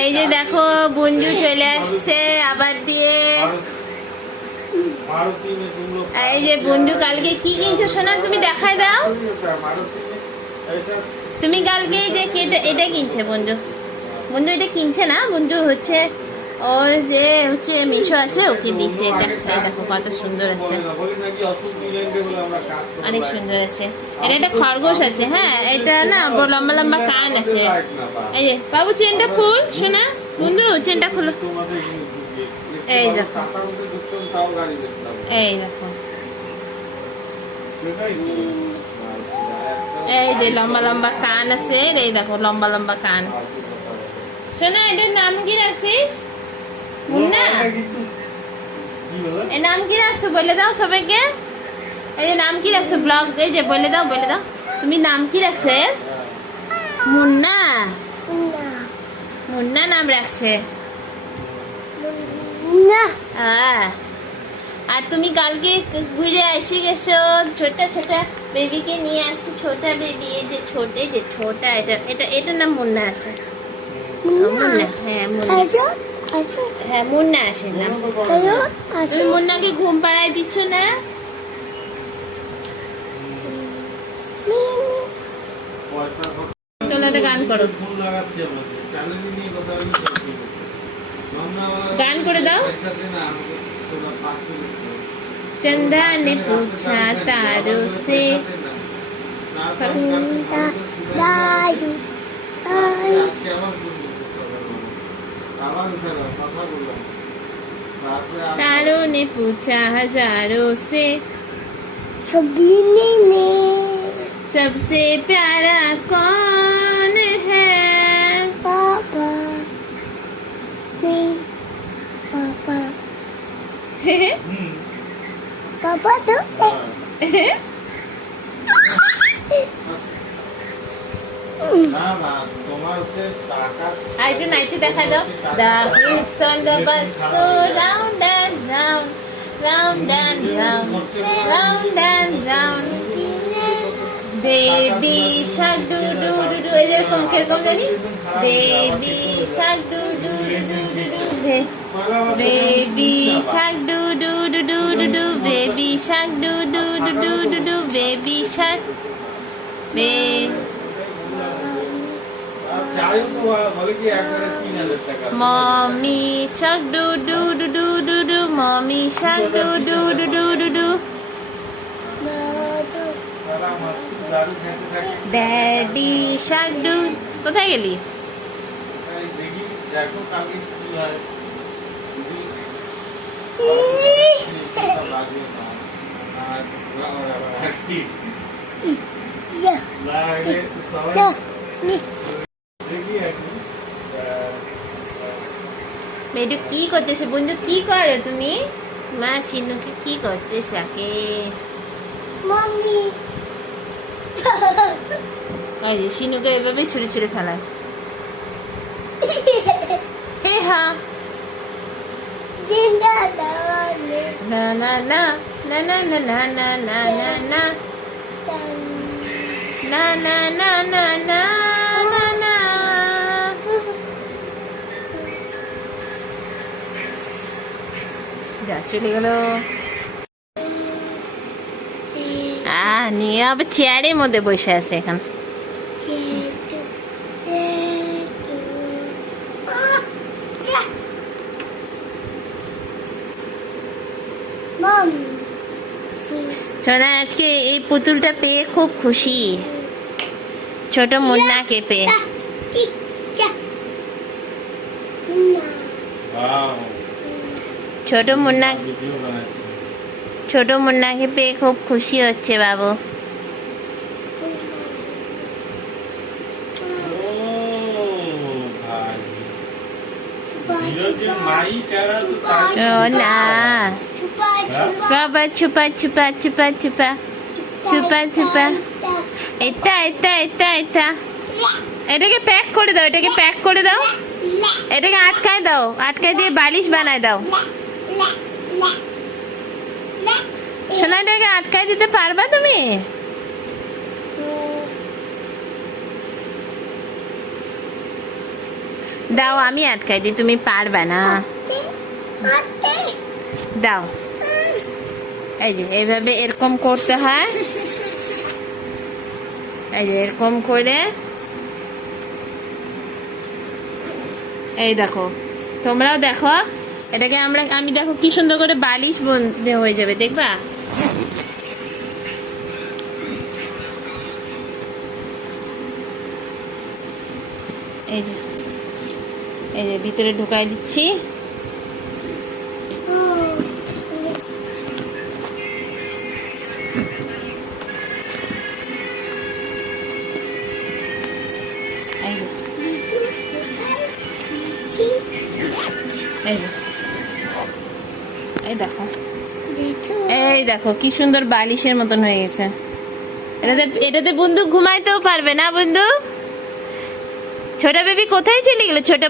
এই যে দেখো বঞ্জু চলে আসছে আবার দিয়ে। এই যে বন্ধু কালকে কি কিনছো সোনা, তুমি দেখাই দাও। তুমি কালকে এই যে এটা কিনছে বন্ধু। বন্ধু এটা কিনছে না, বন্ধু হচ্ছে ওর যে হচ্ছে মিশো আছে ওকে দিচ্ছে এটা। এই দেখো কত সুন্দর আছে, অনেক সুন্দর আছে। এটা একটা খরগোশ আছে। হ্যাঁ এটা না লম্বা লম্বা কান আছে। এই যে বাবু চেনটা খুল শোনা, বন্ধু চেনটা খুলো। এই দেখো, এই দেখো, এই যে লম্বা লম্বা কান আছে। এই দেখো লম্বা লম্বা কান। শোনা এটার নাম কি রাখছিস? মুন্না, এর নাম কি রাখছো বলে দাও সবাইকে। এই যে নাম কি রাখছো ব্লগ, এই যে বলে দাও, বলে দাও তুমি নাম কি রাখছো এর? মুন্না, মুন্না নাম রাখছে। আর তুমি কালকে ঘুরে এসে গেছো, ছোট ছোট বেবিকে নিয়ে আসছো। ছোট বেবি, এই যে ছোট, এই যে ছোটা, এটা এটা এটার নাম মুন্না আছে। মুন্না, হ্যাঁ মুন্না, হ্যাঁ মুন্না আসে না। তুমি মুন্নাকে ঘুম পাড়ায় দিচ্ছ না? চলো একটা গান করো, গান করে দাও। चंदा ने पूछा तारों से, तारों ने पूछा हजारों से, सबसे प्यारा कौन है? पापा, पापा, पापा तो একটু নাইচে দেখা দাও। The wheels on the bus go round and round, round and round, round and round. Baby shark do do do do, এরকম কিরকম জানি? Baby shark do do do do do do, baby shark do do do do do do, baby shark do do do do do do, baby shark, mommy shark do do do do do do, mommy shark do do do do do do, daddy shark do। কোথায় গেলি? বেডু কি করতেছে? বন্ধু কি করো তুমি? মা সিনুকে কি করতেছে? আকে মাম্মি এই যে সিনুকে এভাবে ছুঁড়ে ছুঁড়ে ফেলায়। হে হ্যাঁ না না না না না না না না না না না না না না না না না। যা চলে গেল। নিয়ে আবার চেয়ারের মধ্যে বসে আছে এখন। সোনা আজকে এই পুতুলটা পেয়ে খুব খুশি, ছোট মুন্নাকে পেয়ে। ছোট মুন্নাকে পেয়ে খুব খুশি হচ্ছে বাবু। না বাবা, ছুপা ছুপা ছুপা ছুপা ছুপা ছুপা। এটা এটা এটা এটা এটাকে প্যাক করে দাও, এটাকে প্যাক করে দাও, এটাকে আটকায় দাও, আটকায় দিয়ে বালিশ বানায় দাও। সোনা এটাকে আটকায় দিতে পারবা তুমি? দাও আমি আটকাই দিই, তুমি পারবে না। দাও, এই যে এইভাবে এরকম করতে হয়, এই যে এরকম করে, এই দেখো তোমরাও দেখো এটাকে আমি দেখো কি সুন্দর করে বালিশ বন্ধ হয়ে যাবে, দেখবা? এই যে এই যে ভিতরে ঢুকাই দিচ্ছি। এই যে এই যে এই দেখো, এই দেখো কি সুন্দর বালিশের মতন হয়ে গেছে। এটাতে বন্ধু ঘুমাইতেও পারবে না। বন্ধু ছোট বেবি কোথায় চলে গেল? ছোট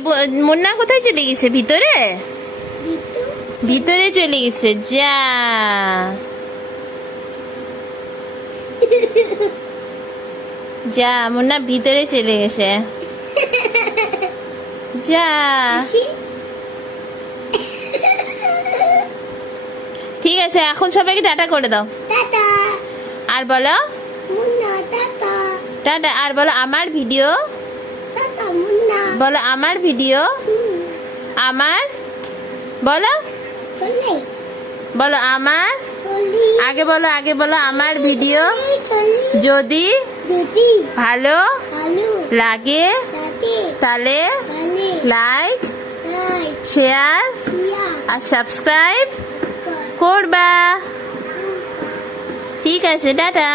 মুন্না কোথায় চলে গেছে? ভিতরে ভিতরে চলে গেছে। যা যা মুন্না ভিতরে চলে গেছে। যা, ঠিক আছে এখন সবাইকে টাটা করে দাও। আর বলো টাটা, আর বলো আমার ভিডিও, বলো আমার ভিডিও, আমার বলো, বলো আমার, আগে বলো, আগে বলো আমার ভিডিও যদি ভালো লাগে তাহলে লাইক শেয়ার আর সাবস্ক্রাইব করবা। ঠিক আছে, টাটা।